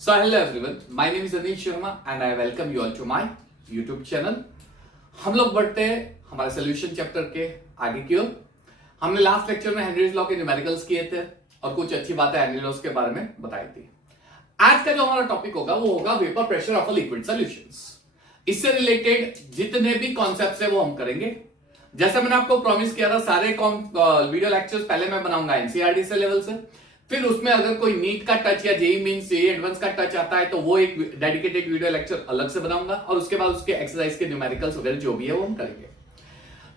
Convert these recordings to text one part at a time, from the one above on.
So hello everyone, my name is Anil Sharma and I welcome you all to my YouTube channel. हम लोग बढ़ते हैं हमारे solution chapter के आगे की ओर। हमने लास्ट लेक्चर में हेनरीज लॉ के न्यूमेरिकल्स किए थे और कुछ अच्छी बातें हेनरी लॉस के बारे में बताई थी। आज का जो हमारा टॉपिक होगा वो होगा vapour pressure of a liquid solutions. इससे रिलेटेड जितने भी कॉन्सेप्ट्स है वो हम करेंगे। जैसे मैंने आपको प्रॉमिस किया था, सारे वीडियो लेक्चर्स पहले मैं बनाऊंगा एनसीईआरटी से लेवल से, फिर उसमें अगर कोई नीट का टच या जेई मींस जेई एडवांस का टच आता है तो वो एक डेडिकेटेड वीडियो लेक्चर अलग से बनाऊंगा और उसके बाद उसके एक्सरसाइज के न्यूमेरिकल्स वगैरह जो भी है वो हम करेंगे।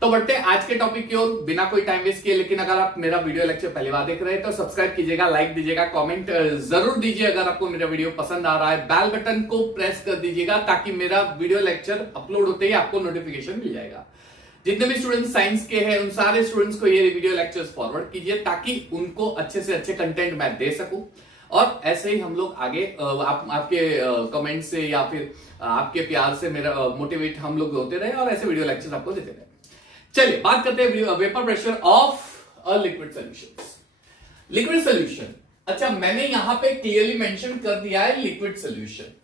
तो बढ़ते हैं आज के टॉपिक की ओर बिना कोई टाइम वेस्ट किए। लेकिन अगर आप मेरा वीडियो लेक्चर पहली बार देख रहे हैं तो सब्सक्राइब कीजिएगा, लाइक दीजिएगा, कमेंट जरूर दीजिए अगर आपको मेरा वीडियो पसंद आ रहा है। बेल बटन को प्रेस कर दीजिएगा ताकि मेरा वीडियो लेक्चर अपलोड होते ही आपको नोटिफिकेशन मिल जाएगा। जितने भी स्टूडेंट्स साइंस के हैं उन सारे स्टूडेंट्स को ये वीडियो लेक्चर्स फॉरवर्ड कीजिए ताकि उनको अच्छे से अच्छे कंटेंट मैं दे सकूं और ऐसे ही हम लोग आगे आपके कमेंट से या फिर आपके प्यार से मेरा मोटिवेट हम लोग होते रहे और ऐसे वीडियो लेक्चर्स आपको देते रहे। चलिए बात करते हैं vapour pressure of a liquid solution. Liquid solution, अच्छा मैंने यहां पे क्लियरली मेंशन कर दिया है लिक्विड सॉल्यूशन।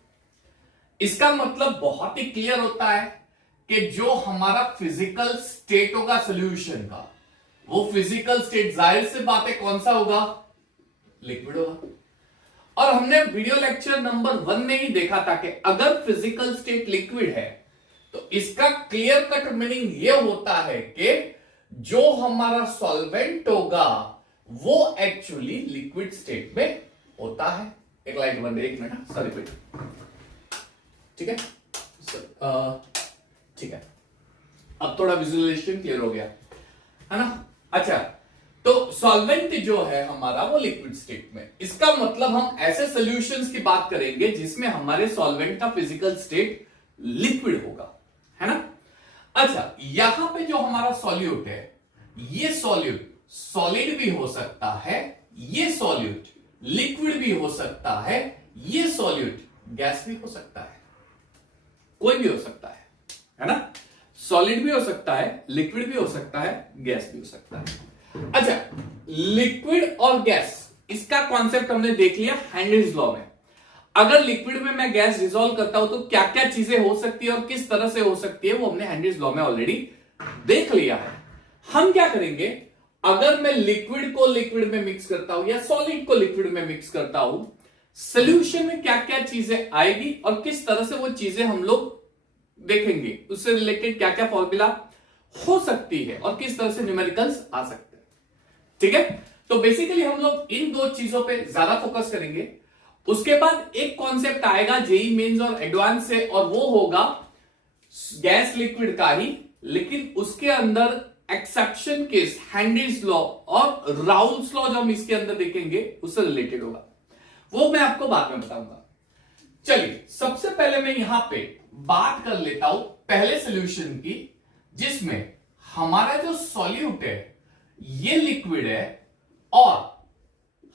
इसका मतलब बहुत ही क्लियर होता है कि जो हमारा फिजिकल स्टेट होगा सॉल्यूशन का, वो फिजिकल स्टेट जाहिर से बात है कौन सा होगा, लिक्विड होगा। और हमने वीडियो लेक्चर नंबर 1 में ही देखा था कि अगर फिजिकल स्टेट लिक्विड है तो इसका क्लियर कट मीनिंग ये होता है कि जो हमारा सॉल्वेंट होगा वो एक्चुअली लिक्विड स्टेट में होता है। एक लाइट बंद, एक मिनट, सॉरी, ठीक है, ठीक है, अब थोड़ा विजुअलाइजेशन क्लियर हो गया है ना। अच्छा, तो सॉल्वेंट जो है हमारा वो लिक्विड स्टेट में, इसका मतलब हम ऐसे सॉल्यूशंस की बात करेंगे जिसमें हमारे सॉल्वेंट का फिजिकल स्टेट लिक्विड होगा, है ना। अच्छा, यहां पे जो हमारा सॉल्यूट है, ये सॉल्यूट सॉलिड भी हो सकता है, ये सॉल्यूट लिक्विड भी हो सकता है, ये सॉल्यूट गैस भी हो सकता है, कोई भी हो सकता है ना। सॉलिड भी हो सकता है, लिक्विड भी हो सकता है, गैस भी हो सकता है। अच्छा, लिक्विड और गैस, इसका कॉन्सेप्ट हमने देख लिया हेनरीज लॉ में। अगर लिक्विड में मैं गैस डिसॉल्व करता हूं तो क्या क्या चीजें हो सकती है और किस तरह से हो सकती है वो हमने हेनरीज लॉ में ऑलरेडी देख लिया है। हम क्या करेंगे, अगर मैं लिक्विड को लिक्विड में मिक्स करता हूं या सॉलिड को लिक्विड में मिक्स करता हूं, सोल्यूशन में क्या क्या चीजें आएगी और किस तरह से वो चीजें हम लोग देखेंगे, उससे रिलेटेड क्या क्या फॉर्मूला हो सकती है और किस तरह से न्यूमेरिकल्स आ सकते हैं। ठीक है, तो बेसिकली हम लोग इन दो चीजों पे ज्यादा फोकस करेंगे। उसके बाद एक कॉन्सेप्ट आएगा जेई मेंस और एडवांस से, और वो होगा गैस लिक्विड का ही, लेकिन उसके अंदर एक्सेप्शन केस हेनरीज लॉ और राउल्स लॉ जो हम इसके अंदर देखेंगे उससे रिलेटेड होगा, वो मैं आपको बाद में बताऊंगा। चलिए, सबसे पहले मैं यहां पे बात कर लेता हूं पहले सॉल्यूशन की, जिसमें हमारा जो सॉल्यूट है ये लिक्विड है और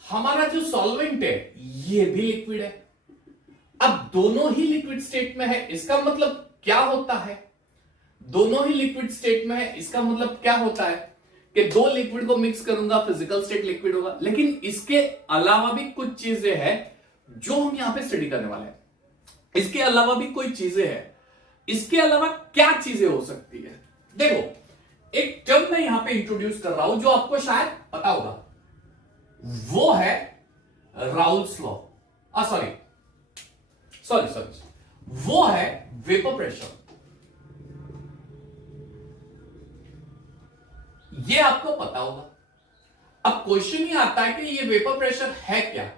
हमारा जो सॉल्वेंट है ये भी लिक्विड है। अब दोनों ही लिक्विड स्टेट में है, इसका मतलब क्या होता है, दोनों ही लिक्विड स्टेट में है, इसका मतलब क्या होता है कि दो लिक्विड को मिक्स करूंगा फिजिकल स्टेट लिक्विड होगा। लेकिन इसके अलावा भी कुछ चीजें हैं जो हम यहां पे स्टडी करने वाले हैं। इसके अलावा भी कोई चीजें हैं, इसके अलावा क्या चीजें हो सकती है। देखो, एक टर्म मैं यहां पे इंट्रोड्यूस कर रहा हूं जो आपको शायद पता होगा, वो है राउल्स लॉ, सॉरी, वो है वेपर प्रेशर। ये आपको पता होगा। अब क्वेश्चन ही आता है कि ये वेपर प्रेशर है क्या।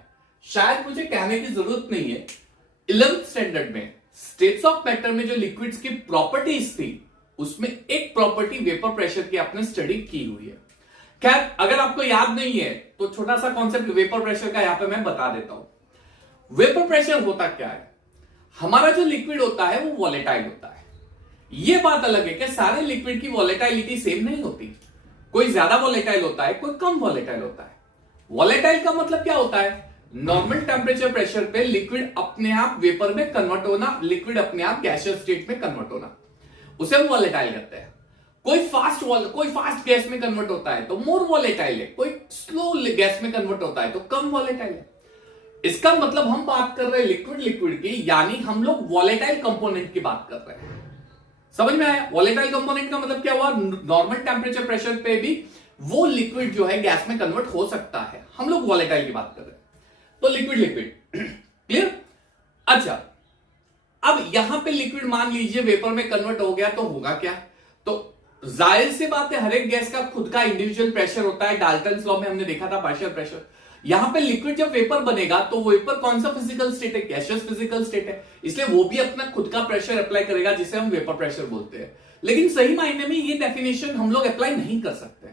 शायद मुझे कहने की जरूरत नहीं है, 11th स्टैंडर्ड में स्टेट्स ऑफ मैटर में जो लिक्विड्स की प्रॉपर्टीज थी उसमें एक प्रॉपर्टी वेपर प्रेशर की आपने स्टडी की हुई है। खैर, अगर आपको याद नहीं है तो छोटा सा कॉन्सेप्ट वेपर प्रेशर का यहां पे मैं बता देता हूं। वेपर प्रेशर होता क्या है, हमारा जो लिक्विड होता है वो वॉलेटाइल होता है। यह बात अलग है कि सारे लिक्विड की वॉलेटाइलिटी सेम नहीं होती, कोई ज्यादा वॉलेटाइल होता है, कोई कम वॉलेटाइल होता है। वॉलेटाइल का मतलब क्या होता है, नॉर्मल टेम्परेचर प्रेशर पे लिक्विड अपने आप वेपर में कन्वर्ट होना, लिक्विड अपने आप गैसियस स्टेट में कन्वर्ट होना, उसे हम वॉलेटाइल कहते हैं। कोई फास्ट गैस में कन्वर्ट होता है तो मोर वॉलेटाइल है, कोई स्लो गैस में कन्वर्ट होता है तो कम वॉलेटाइल है। इसका मतलब हम बात कर रहे हैं लिक्विड लिक्विड की, यानी हम लोग वॉलेटाइल कंपोनेंट की बात कर रहे हैं। समझ में आया? वॉलेटाइल कंपोनेंट का मतलब क्या हुआ? नॉर्मल टेम्परेचर प्रेशर पे भी वो लिक्विड जो है गैस में कन्वर्ट हो सकता है। हम लोग वॉलेटाइल की बात कर रहे हैं, तो लिक्विड लिक्विड क्लियर। अच्छा, अब यहां पे लिक्विड मान लीजिए वेपर में कन्वर्ट हो गया, तो होगा क्या? तो जाहिर सी बात है, हर एक गैस का खुद का इंडिविजुअल प्रेशर होता है। डाल्टन्स लॉ में हमने देखा था पार्शियल प्रेशर। यहां पे लिक्विड जब वेपर बनेगा तो वेपर कौन सा फिजिकल स्टेट है? गैसियस फिजिकल स्टेट है, इसलिए वो भी अपना खुद का प्रेशर अप्लाई करेगा, जिसे हम वेपर प्रेशर बोलते हैं। लेकिन सही मायने में ये डेफिनेशन हम लोग अप्लाई नहीं कर सकते।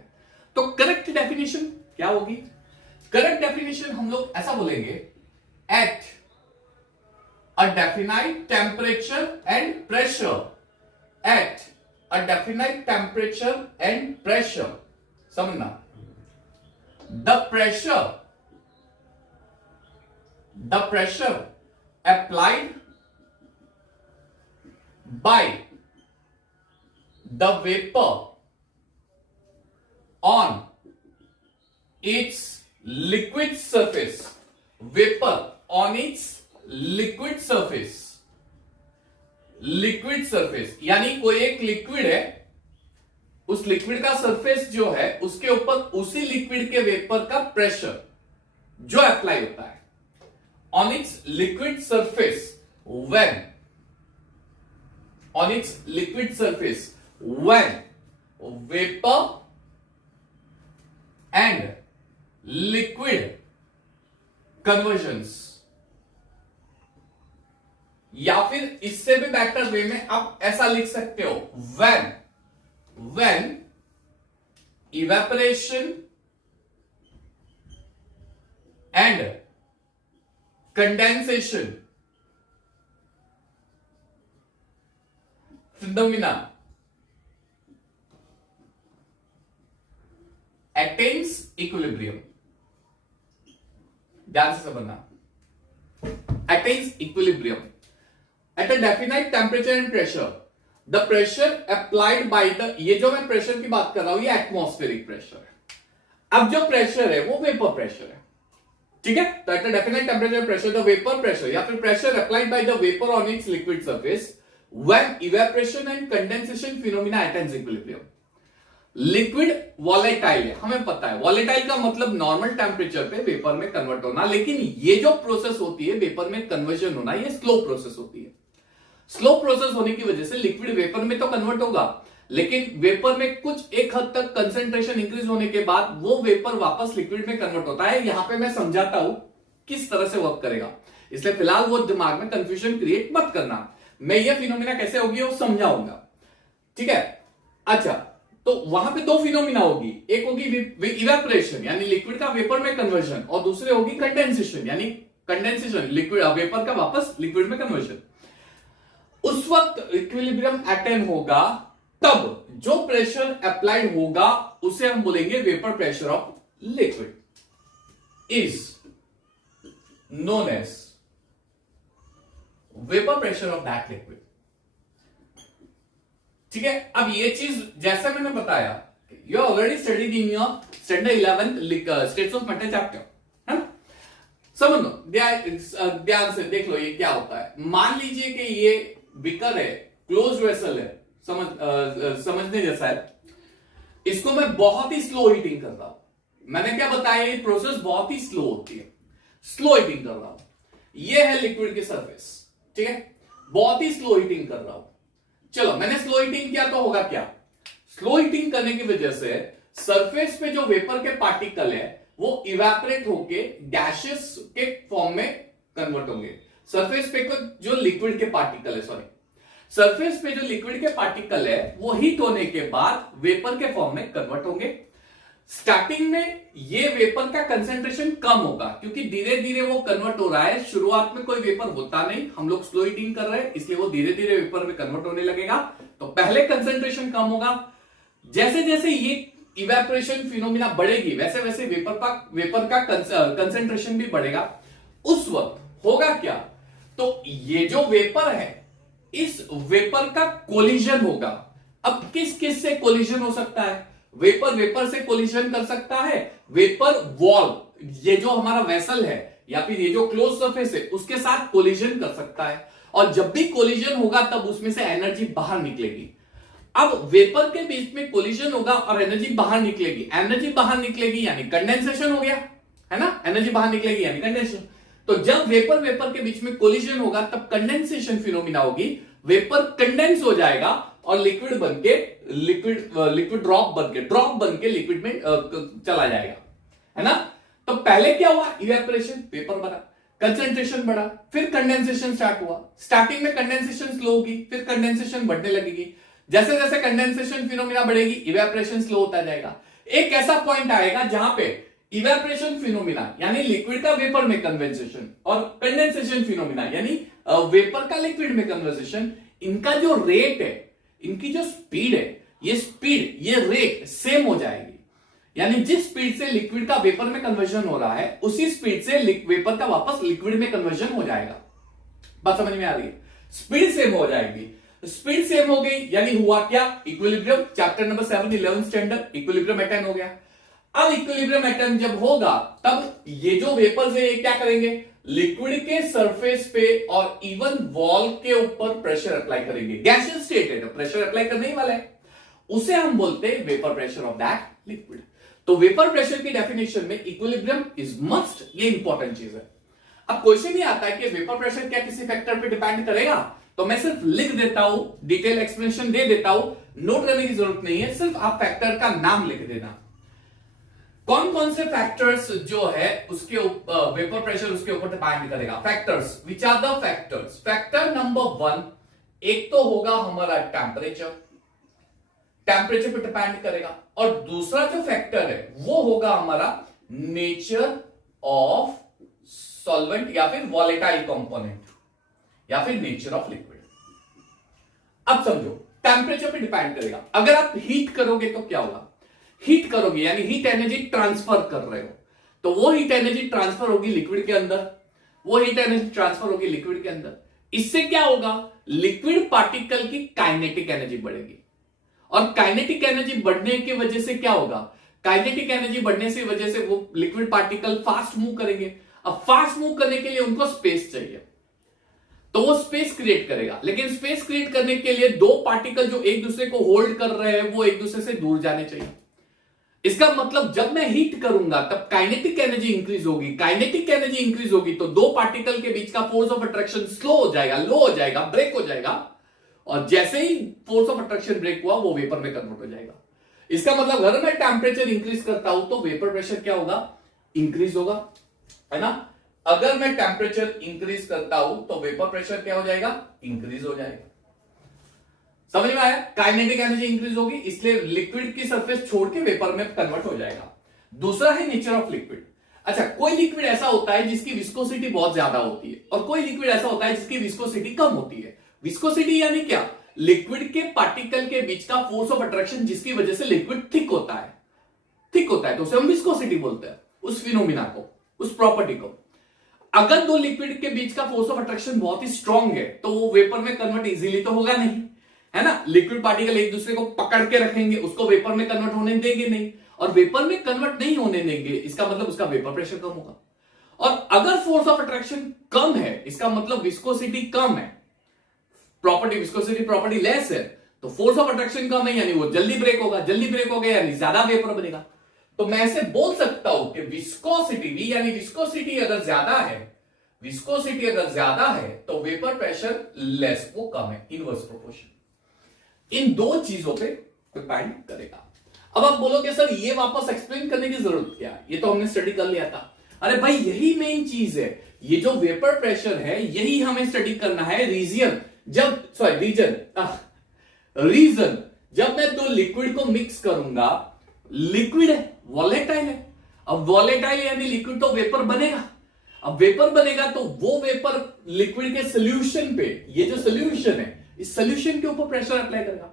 तो करेक्ट डेफिनेशन क्या होगी? करेक्ट डेफिनेशन हम लोग ऐसा बोलेंगे, at a definite temperature and pressure, at a definite temperature and pressure, समझना, the pressure applied by the vapor on its liquid surface, vapor on its liquid surface, liquid surface यानी कोई एक liquid है, उस लिक्विड का surface जो है उसके ऊपर उसी लिक्विड के वेपर का प्रेशर जो अप्लाई होता है, on its liquid surface when, on its liquid surface when vapor and liquid conversions, या फिर इससे भी बेटर वे में आप ऐसा लिख सकते हो, when evaporation and condensation phenomena attains equilibrium, ध्यान से समझना, attains equilibrium at a definite temperature and pressure, the pressure applied by the, ये जो मैं प्रेशर की बात कर रहा हूं ये एटमॉस्फेरिक प्रेशर है। अब जो प्रेशर है वो वेपर प्रेशर है, ठीक है। तो at a definite temperature pressure the vapour pressure या फिर pressure applied by the vapour on it's liquid surface when evaporation and condensation phenomena attains equilibrium. Liquid volatile है, हमें पता है वॉलेटाइल का मतलब नॉर्मल टेम्परेचर पे वेपर में कन्वर्ट होना, लेकिन ये जो प्रोसेस होती है वेपर में कन्वर्जन होना, ये स्लो प्रोसेस होती है। स्लो प्रोसेस होने की वजह से लिक्विड वेपर में तो कन्वर्ट होगा, लेकिन वेपर में कुछ एक हद तक कंसेंट्रेशन इंक्रीज होने के बाद वो वेपर वापस लिक्विड में कन्वर्ट होता है। यहां पे मैं समझाता हूं किस तरह से वर्क करेगा, इसलिए फिलहाल वो दिमाग में कंफ्यूजन क्रिएट मत करना, मैं ये फिनोमिना कैसे होगी वो समझाऊंगा, ठीक है। अच्छा, तो वहां पे दो फिनोमिना होगी, एक होगी इवेपोरेशन यानी लिक्विड का वेपर में कन्वर्जन, और दूसरे होगी कंडेंसेशन यानी कंडेंसेशन लिक्विड वेपर का वापस लिक्विड में कन्वर्जन। उस वक्त इक्विलिब्रियम अटेन होगा तब जो प्रेशर अप्लाइड होगा उसे हम बोलेंगे vapour pressure of liquid is known as vapour pressure of that liquid, ठीक है। अब ये चीज जैसे मैंने बताया, you already studied in your standard 11 states of matter chapter, है ना। समझ लो, ध्यान से देख लो ये क्या होता है। मान लीजिए कि ये बीकर है, क्लोज वेसल है, समझने जैसा है। इसको मैं बहुत ही स्लो हीटिंग कर रहा हूं, मैंने क्या बताया ये प्रोसेस बहुत ही स्लो होती है, स्लो हीटिंग कर रहा हूं। ये है लिक्विड की सरफेस, ठीक है, बहुत ही स्लो हीटिंग कर रहा हूं। चलो मैंने स्लो हीटिंग किया तो होगा क्या? स्लो हीटिंग करने की वजह से सरफेस पे जो वेपर के पार्टिकल है वो इवेपोरेट होके गैसेस के फॉर्म में कन्वर्ट होंगे। सरफेस पे जो लिक्विड के पार्टिकल है, सॉरी, सरफेस पे जो लिक्विड के पार्टिकल है वो हीट होने के बाद वेपर के फॉर्म में कन्वर्ट होंगे। स्टार्टिंग में ये वेपर का कंसेंट्रेशन कम होगा क्योंकि धीरे धीरे वो कन्वर्ट हो रहा है। शुरुआत में कोई वेपर होता नहीं, हम लोग स्लो हीटिंग कर रहे हैं इसलिए वो धीरे धीरे वेपर में कन्वर्ट होने लगेगा। तो पहले कंसेंट्रेशन कम होगा, जैसे जैसे ये इवेपोरेशन फिनोमिना बढ़ेगी वैसे वैसे वेपर का कंसेंट्रेशन भी बढ़ेगा। उस वक्त होगा क्या? तो ये जो वेपर है इस वेपर का कोलिजन होगा। अब किस किस से कोलिजन हो सकता है? वेपर वेपर से कोलिजन कर सकता है, वेपर वॉल, ये जो हमारा वेसल है या फिर ये जो क्लोज सरफेस है उसके साथ कोलिजन कर सकता है, और जब भी कोलिजन होगा तब उसमें से एनर्जी बाहर निकलेगी। अब वेपर के बीच में कोलिजन होगा और एनर्जी बाहर निकलेगी, एनर्जी बाहर निकलेगी यानी कंडेंसेशन हो गया, है ना, एनर्जी बाहर निकलेगी यानी कंडेंसेशन। तो जब वेपर वेपर के बीच में कोलिजन होगा तब कंडेंसेशन फिनोमिना होगी, वेपर कंडेंस हो जाएगा और लिक्विड बनके लिक्विड ड्रॉप बनके लिक्विड में चला जाएगा, है ना। तो पहले क्या हुआ, इवेपोरेशन, वेपर बना, कंसंट्रेशन बढ़ा, फिर कंडेंसेशन स्टार्ट हुआ। स्टार्टिंग में कंडेंसेशन स्लो होगी, फिर कंडेंसेशन बढ़ने लगेगी, जैसे जैसे कंडेंसेशन फिनोमिना बढ़ेगी इवेपोरेशन स्लो होता जाएगा। एक ऐसा पॉइंट आएगा जहां पे इवेपोरेशन फिनोमिना यानी लिक्विड का वेपर में कन्वेंसेशन और कंडेंसेशन फिनोमिना यानी वेपर का लिक्विड में कन्वर्सेशन, इनका जो रेट है, इनकी जो स्पीड है, ये रेट सेम हो जाएगी। यानी जिस स्पीड से लिक्विड का वेपर में कन्वर्जन हो रहा है उसी स्पीड से वेपर का वापस लिक्विड में कन्वर्जन हो जाएगा। बात समझ में आ रही है, स्पीड सेम हो जाएगी। स्पीड सेम हो गई यानी हुआ क्या, equilibrium, chapter number 7 11th standard, equilibrium attain हो गया। अब इक्विलिब्रियम अटेन जब होगा तब ये जो वेपर्स है ये क्या करेंगे, लिक्विड के सरफेस पे और इवन वॉल के ऊपर प्रेशर अप्लाई करेंगे। गैसियस स्टेट है तो प्रेशर अप्लाई करने ही वाला है, उसे हम बोलते हैं vapour pressure of that liquid. तो वेपर प्रेशर की डेफिनेशन में इक्विलिब्रियम इज मस्ट, ये इंपॉर्टेंट चीज है। अब क्वेश्चन ये आता है कि वेपर प्रेशर क्या किसी फैक्टर पे डिपेंड करेगा, तो मैं सिर्फ लिख देता हूं, डिटेल एक्सप्लेनेशन दे देता हूं, नोट करने की जरूरत नहीं है, सिर्फ आप फैक्टर का नाम लिख देना। कौन कौन से फैक्टर्स जो है उसके वेपर प्रेशर उसके ऊपर डिपेंड करेगा। Factors, which are the factors. Factor number 1 एक तो होगा हमारा टेम्परेचर पे डिपेंड करेगा, और दूसरा जो फैक्टर है वो होगा हमारा नेचर ऑफ सॉल्वेंट या फिर वॉलेटाइल कंपोनेंट या फिर नेचर ऑफ लिक्विड। अब समझो, टेम्परेचर पे डिपेंड करेगा। अगर आप हीट करोगे तो क्या होगा, हीट करोगे यानी हीट एनर्जी ट्रांसफर कर रहे हो, तो वो हीट एनर्जी ट्रांसफर होगी लिक्विड के अंदर, इससे क्या होगा, लिक्विड पार्टिकल की काइनेटिक एनर्जी बढ़ेगी, और काइनेटिक एनर्जी बढ़ने की वजह से क्या होगा, काइनेटिक एनर्जी बढ़ने से वजह से वो लिक्विड पार्टिकल फास्ट मूव करेंगे। अब फास्ट मूव करने के लिए उनको स्पेस चाहिए, तो वो स्पेस क्रिएट करेगा, लेकिन स्पेस क्रिएट करने के लिए दो पार्टिकल जो एक दूसरे को होल्ड कर रहे हैं वो एक दूसरे से दूर जाने चाहिए। इसका मतलब जब मैं हीट करूंगा तब काइनेटिक एनर्जी इंक्रीज होगी, तो दो पार्टिकल के बीच का फोर्स ऑफ अट्रैक्शन स्लो हो जाएगा, लो हो जाएगा, ब्रेक हो जाएगा, और जैसे ही फोर्स ऑफ अट्रैक्शन ब्रेक हुआ वो वेपर में कन्वर्ट हो जाएगा। इसका मतलब अगर मैं टेम्परेचर इंक्रीज करता हूं तो वेपर प्रेशर क्या होगा, इंक्रीज होगा, है ना। अगर मैं टेम्परेचर इंक्रीज करता हूं तो वेपर प्रेशर क्या हो जाएगा, इंक्रीज हो जाएगा। समझ में आया, काइनेटिक एनर्जी इंक्रीज होगी इसलिए लिक्विड की सरफेस छोड़ के वेपर में कन्वर्ट हो जाएगा। दूसरा है नेचर ऑफ लिक्विड। अच्छा, कोई लिक्विड ऐसा होता है जिसकी विस्कोसिटी बहुत ज्यादा होती है, और कोई लिक्विड ऐसा होता है जिसकी विस्कोसिटी कम होती है। विस्कोसिटी यानी क्या, लिक्विड के पार्टिकल के बीच का फोर्स ऑफ अट्रैक्शन जिसकी वजह से लिक्विड थिक होता है, तो उसे हम विस्कोसिटी बोलते हैं, उस फिनोमिना को, उस प्रॉपर्टी को। अगर दो लिक्विड के बीच का फोर्स ऑफ अट्रैक्शन बहुत ही स्ट्रांग है तो वो वेपर में कन्वर्ट इजीली तो होगा नहीं, है ना। लिक्विड पार्टिकल एक दूसरे को पकड़ के रखेंगे, उसको वेपर में कन्वर्ट होने देंगे नहीं, और वेपर में कन्वर्ट नहीं होने देंगे इसका मतलब उसका वेपर प्रेशर कम होगा। और अगर फोर्स ऑफ अट्रैक्शन कम है इसका मतलब विस्कोसिटी कम है, विस्कोसिटी प्रॉपर्टी लेस है, तो फोर्स ऑफ अट्रैक्शन कम है यानी वो जल्दी ब्रेक होगा यानी ज्यादा वेपर बनेगा। तो मैं ऐसे बोल सकता हूं कि विस्कोसिटी यानी विस्कोसिटी अगर ज्यादा है तो वेपर प्रेशर लेस, वो कम है, इनवर्स प्रोपोर्शन। इन दो चीजों पे डिपेंड करेगा। अब आप बोलोगे सर ये वापस एक्सप्लेन करने की जरूरत क्या है, ये तो हमने स्टडी कर लिया था। अरे भाई यही मेन चीज है, ये जो वेपर प्रेशर है यही हमें स्टडी करना है। रीजन जब मैं दो लिक्विड को मिक्स करूंगा, लिक्विड है, वॉलेटाइल है, अब वॉलेटाइल यानी लिक्विड तो वेपर बनेगा, अब वेपर बनेगा तो वो वेपर लिक्विड के सोल्यूशन पे, ये जो सोल्यूशन है इस सोल्यूशन के ऊपर प्रेशर अप्लाई करेगा,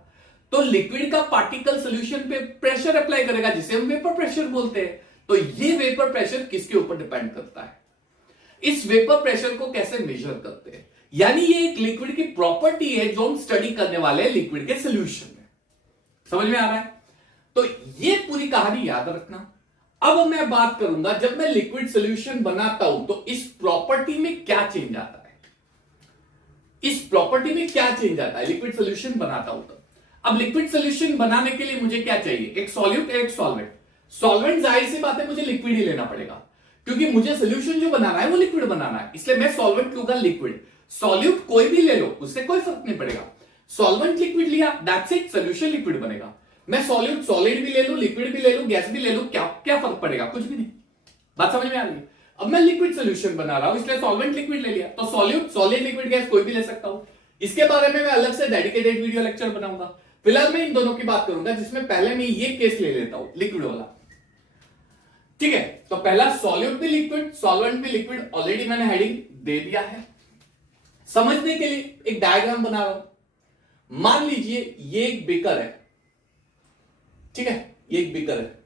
तो लिक्विड का पार्टिकल सोल्यूशन पे प्रेशर अप्लाई करेगा जिसे हम वेपर प्रेशर बोलते हैं। तो ये वेपर प्रेशर किसके ऊपर डिपेंड करता है, इस वेपर प्रेशर को कैसे मेजर करते हैं, यानी ये एक लिक्विड की प्रॉपर्टी है जो हम स्टडी करने वाले हैं लिक्विड के सोल्यूशन में। समझ में आ रहा है, तो ये पूरी कहानी याद रखना। अब मैं बात करूंगा जब मैं लिक्विड सोल्यूशन बनाता हूं तो इस प्रॉपर्टी में क्या चेंज आता है, इस प्रॉपर्टी में क्या चेंज आता है लिक्विड सोल्यूशन बनाता हूं तो। अब लिक्विड सोल्यूशन बनाने के लिए मुझे क्या चाहिए, एक सॉल्यूट एक सॉल्वेंट। सॉल्वेंट जाहिर सी बात है मुझे लिक्विड ही लेना पड़ेगा, क्योंकि मुझे सोल्यूशन जो बनाना है वो लिक्विड बनाना है, इसलिए मैं सॉल्वेंट लूंगा लिक्विड। सॉल्यूट कोई भी ले लो उससे कोई फर्क नहीं पड़ेगा, सॉल्वेंट लिक्विड लिया दैट्स इट, सोल्यूशन लिक्विड बनेगा। मैं सॉल्यूट सॉलिड भी ले लूं, लिक्विड भी ले लूं, गैस भी ले लूं, क्या क्या फर्क पड़ेगा, कुछ भी नहीं। बात समझ में आ रही है। अब मैं लिक्विड सोल्यूशन बना रहा हूं इसलिए सॉल्वेंट लिक्विड ले लिया, तो सॉल्यूट सॉलिड लिक्विड गैस कोई भी ले सकता हूं। इसके बारे में मैं अलग से डेडिकेटेड वीडियो लेक्चर बनाऊंगा। फिलहाल मैं इन दोनों की बात करूंगा, जिसमें पहले मैं ये केस ले लेता हूं लिक्विड वाला। ठीक है, तो पहला सॉल्यूट भी लिक्विड सॉल्वेंट भी लिक्विड, ऑलरेडी मैंने हेडिंग दे दिया है। समझने के लिए एक डायग्राम बना रहा हूं। मान लीजिए ये एक बीकर है, ठीक है, ये एक बीकर है,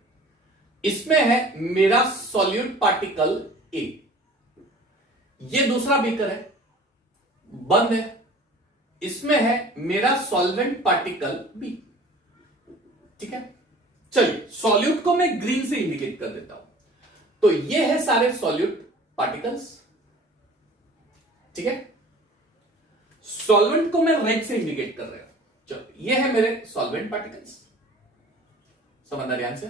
इसमें है मेरा सॉल्यूट पार्टिकल ए, ये दूसरा बीकर है बंद है, इसमें है मेरा सॉल्वेंट पार्टिकल बी। ठीक है, चलिए सॉल्यूट को मैं ग्रीन से इंडिकेट कर देता हूं, तो ये है सारे सॉल्यूट पार्टिकल्स। ठीक है, सॉल्वेंट को मैं रेड से इंडिकेट कर रहा हूं, चलो ये है मेरे सॉल्वेंट पार्टिकल्स। समझना ध्यान से,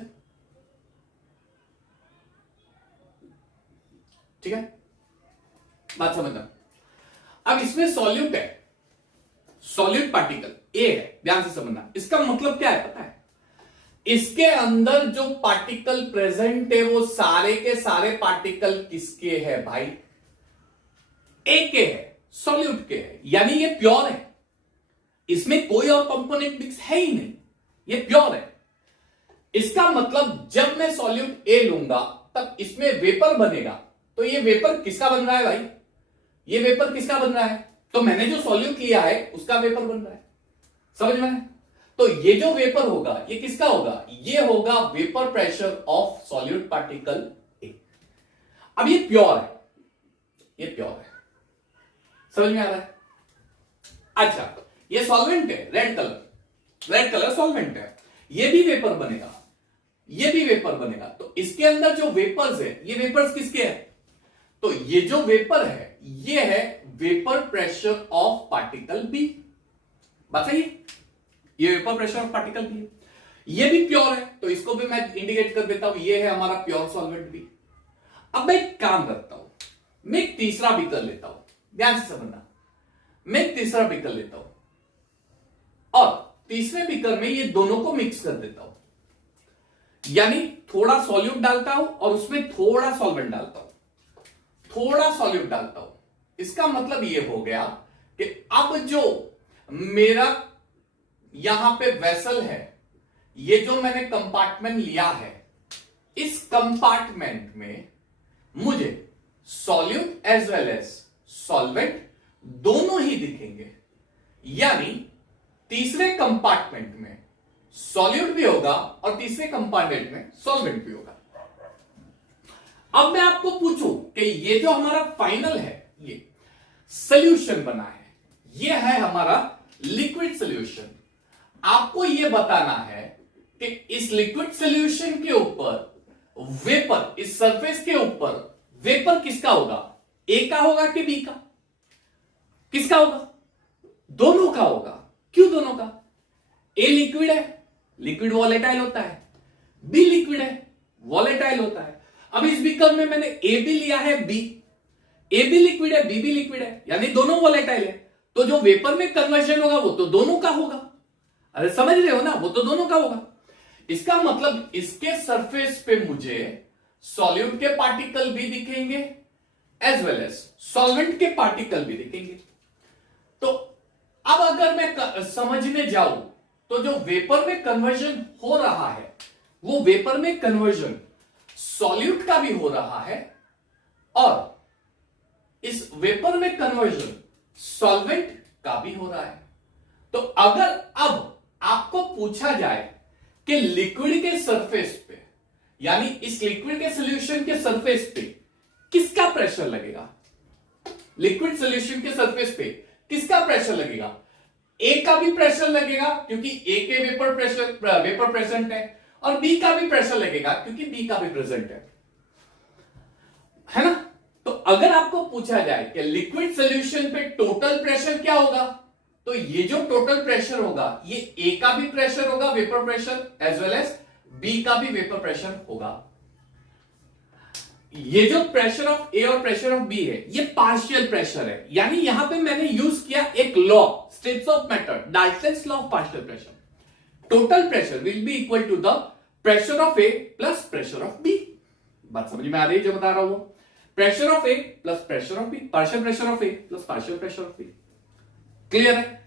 ठीक है, बात समझना। अब इसमें सॉल्यूट है, सॉल्यूट पार्टिकल ए है, ध्यान से समझना। इसका मतलब क्या है पता है, इसके अंदर जो पार्टिकल प्रेजेंट है वो सारे के सारे पार्टिकल किसके हैं भाई, ए के है, सॉल्यूट के है, यानी ये प्योर है, इसमें कोई और कंपोनेंट मिक्स है ही नहीं, ये प्योर है। इसका मतलब जब मैं सॉल्यूट ए लूंगा तब इसमें वेपर बनेगा, तो ये वेपर किसका बन रहा है भाई, ये वेपर किसका बन रहा है, तो मैंने जो सॉल्यूट लिया है उसका वेपर बन रहा है। समझ में, तो ये जो वेपर होगा ये किसका होगा, ये होगा vapour pressure of solute particle A. अब ये प्योर है, ये प्योर है, समझ में आ रहा है। अच्छा ये सॉल्वेंट है, रेड कलर सॉल्वेंट है, ये भी वेपर बनेगा, ये भी वेपर बनेगा, तो इसके अंदर जो वेपर्स है ये वेपर्स किसके हैं, तो ये जो वेपर है ये है vapour pressure of particle B. बात सही है, ये vapour pressure of particle B है, ये भी प्योर है, तो इसको भी मैं इंडिकेट कर देता हूं, ये है हमारा प्योर सॉल्वेंट बी। अब मैं एक काम करता हूं, मैं एक तीसरा बीकर लेता हूं, ध्यान से समझना, मैं एक तीसरा बीकर लेता हूं और तीसरे बीकर में ये दोनों को मिक्स कर देता हूं, यानी थोड़ा सॉल्यूट डालता हूं और उसमें थोड़ा सॉल्वेंट डालता हूं, थोड़ा सॉल्यूट डालता हूं। इसका मतलब ये हो गया कि अब जो मेरा यहां पे वेसल है, ये जो मैंने कंपार्टमेंट लिया है, इस कंपार्टमेंट में मुझे solute as well as solvent दोनों ही दिखेंगे, यानी तीसरे कंपार्टमेंट में सॉल्यूट भी होगा और तीसरे कंपार्टमेंट में सॉल्वेंट भी होगा। अब मैं आपको पूछूं कि ये जो हमारा फाइनल है, ये सॉल्यूशन बना है, ये है हमारा लिक्विड सॉल्यूशन। आपको ये बताना है कि इस लिक्विड सॉल्यूशन के ऊपर वेपर, इस सरफेस के ऊपर वेपर किसका होगा, ए का होगा कि बी का, किसका होगा, दोनों का होगा। क्यों दोनों का, ए लिक्विड है, लिक्विड वॉलेटाइल होता है, बी लिक्विड है, वॉलेटाइल होता है। अब इस बीकर में मैंने ए भी लिया है, बी, ए भी लिक्विड है, बी भी लिक्विड है, यानी दोनों वॉलेटाइल है, तो जो वेपर में कन्वर्जन होगा वो तो दोनों का होगा। अरे समझ रहे हो ना, वो तो दोनों का होगा। इसका मतलब इसके सरफेस पे मुझे सॉल्यूट के पार्टिकल भी दिखेंगे एज वेल एज सॉल्वेंट के पार्टिकल भी दिखेंगे। तो अब अगर मैं समझने जाऊं तो जो वेपर में कन्वर्जन हो रहा है वो वेपर में कन्वर्जन सॉल्यूट का भी हो रहा है और इस वेपर में कन्वर्जन सॉल्वेंट का भी हो रहा है। तो अगर अब आपको पूछा जाए कि लिक्विड के सरफेस पे, यानी इस लिक्विड के सॉल्यूशन के सरफेस पे किसका प्रेशर लगेगा, लिक्विड सॉल्यूशन के सरफेस पे किसका प्रेशर लगेगा, ए का भी प्रेशर लगेगा क्योंकि ए के वेपर प्रेजेंट है, और बी का भी प्रेशर लगेगा क्योंकि बी का भी प्रेजेंट है ना। तो अगर आपको पूछा जाए कि लिक्विड सॉल्यूशन पे टोटल प्रेशर क्या होगा, तो ये जो टोटल प्रेशर होगा ये ए का भी प्रेशर होगा vapour pressure as well as B का भी वेपर प्रेशर होगा। ये जो प्रेशर ऑफ ए और प्रेशर ऑफ बी है ये पार्शियल प्रेशर है, यानी यहां पे मैंने यूज किया एक law, states of matter, Dalton's law of partial pressure. Total pressure will be equal to the pressure of A plus pressure of B. बात समझ में आ रही है जो बता रहा हूं? Pressure of A plus pressure of B, partial pressure of A plus partial pressure of B. Clear है?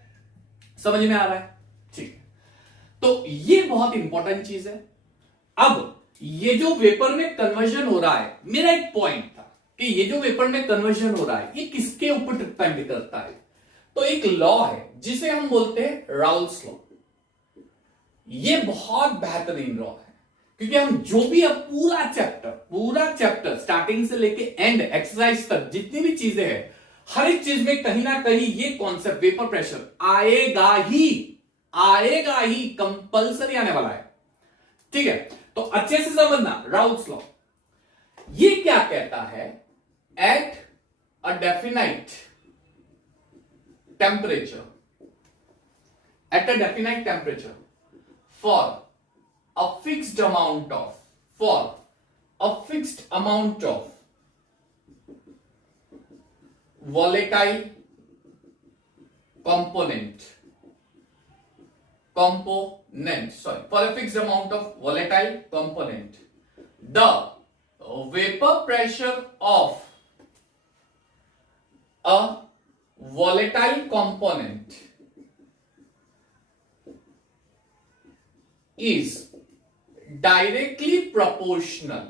समझ में आ रहा है? ठीक है, तो ये बहुत इंपॉर्टेंट चीज है। अब ये जो वेपर में कन्वर्जन हो रहा है, मेरा एक पॉइंट था कि ये जो वेपर में कन्वर्जन हो रहा है ये किसके ऊपर डिपेंड करता है। तो एक लॉ है जिसे हम बोलते हैं राउल्स लॉ। ये बहुत बेहतरीन लॉ है क्योंकि हम जो भी अब पूरा चैप्टर स्टार्टिंग से लेके एंड एक्सरसाइज तक जितनी भी चीजें हैं, हर एक चीज में कहीं ना कहीं ये कॉन्सेप्ट वेपर प्रेशर आएगा ही, कंपल्सरी आने वाला है। ठीक है, तो अच्छे से समझना राउल्स लॉ। ये क्या कहता है? At a definite temperature, for a fixed amount of volatile component, for a fixed amount of volatile component, the vapor pressure of a volatile component is directly proportional